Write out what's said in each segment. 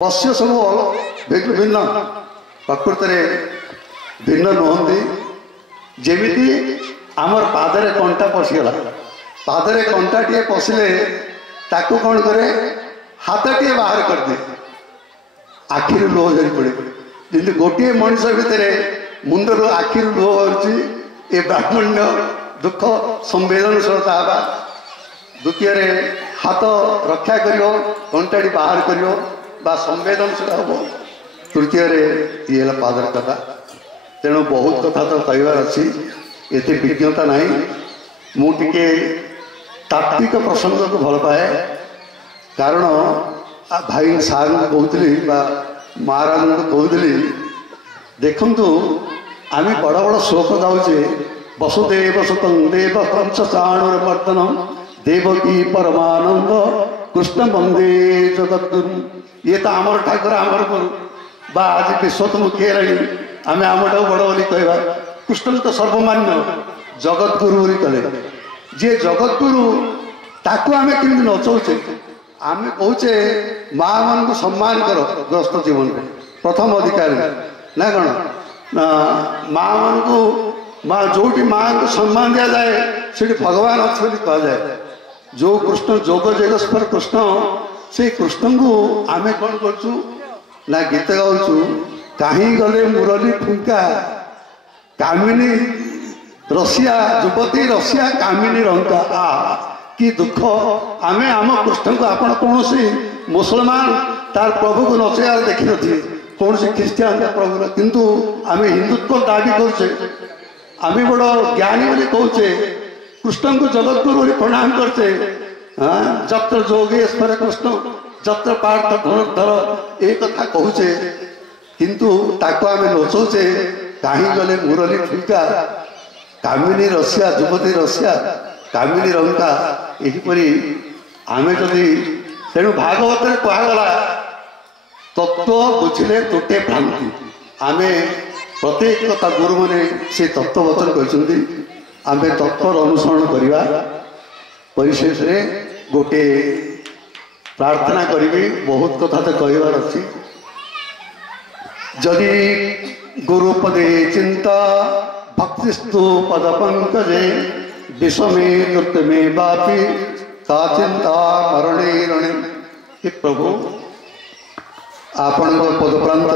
पश्य सब भिन्न भिन्न प्रकृत भिन्न नुहति जमी आमर पादरे कंटा पशिगला पादरे कंटा टे पशिले ताकू कौन करे हाथ टे बाहर कर दे आखिर लुह झरी पड़े जमी गोटे मनीष भितर मुंडर आखिर लुह बाहर ब्राह्मण्य दुख संवेदनशीलता हवा द्वितीय हाथ रक्षा कर कंटाटी बाहर कर संवेदनशील हम तृतीय ये पादर कथा तेणु बहुत कथा तो कहबार अच्छी एत विज्ञता ना मुझे तात्विक प्रसंग को भल पाए कारण भाई सार को कहती महाराज को कहती देखु आम बड़ बड़ शोक गाँचे वसुदेव सुतं देव कंस चाणूरमर्दनम देवकी परमानंद कृष्ण वंदे जगद्गुरु ये तो आमर ठाकुर आमर गुरु बा आज विश्वतम किए आम आमटा बड़ बोली कहवा कृष्ण तो सर्वमान्य जगद्गुरु कले जी जगद्गुरु ताकू आम केमी नचौचे आम कौचे माँ मान को सम्मान कर ग्रस्त जीवन में प्रथम अधिकार ना कौन माँ मान को माँ जो माँ को सम्मान दि जाए से भगवान अच्छे कह जाए जो कृष्ण जोग जगस्पर कृष्ण से कृष्ण को आम कौन करूँ ना गीत गाऊँ कहीं गले मुरली फुंका कामिनी रसिया युवती रसिया कामिनी रंका आ कि दुख आम आम कृष्ण को आपण कौन मुसलमान तार प्रभु को नचेबार देखी नी कौन ख्रीस्टियान प्रभु किंतु आम हिंदुत्व दाबी करुचे आम बड़ ज्ञानी बोली कहचे कृष्ण को जगतगुरु प्रणाम करते जत्र जोगेश्वर कृष्ण जत्र पार्थ धनुर्धर ये कथा कहचे किंतु ताको आम नचौचे कहीं गले मुरली फुंका कामिनी रसिया युवती रसिया कामिनी रंका यहीपरी आम जदि तेणु भागवत कहगला तत्व बुझिले तुटे भ्रांति आम प्रत्येक कथा गुरु मैंने से तत्व वचन कहते आम तत्वर अनुसरण करवा परिशेष गोटे प्रार्थना करी बहुत कथा तो कहबार अच्छी जदि गुरुपदे चिंता भक्तिस्तु पद पंकजे विषमे कृतमे बापी का चिंता मरणे रणे कि प्रभु आपण पद प्रांत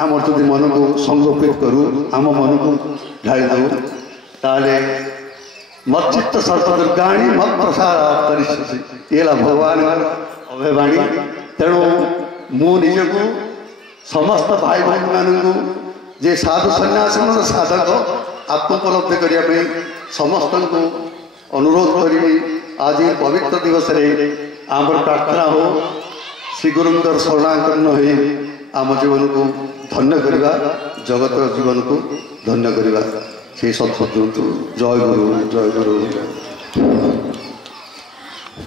आम जदि मन को संगोपित करूँ आम मन को ढाई दू ताले मच्चित्त सर्वदुर्गाणी मत प्रसाद ये भगवान अभयवाणी तेणु मुझको समस्त भाई भाई मानू जे साधु सन्यासी मन साधक आत्मोपलब्धि करने समस्त को अनुरोध करी आज पवित्र दिवस आम प्रार्थना हो श्री गुरुंकर शरणागन हो आम जीवन को धन्य करवा जगत जीवन को धन्य करवा से सत्संग जय गुरु जय गुरु।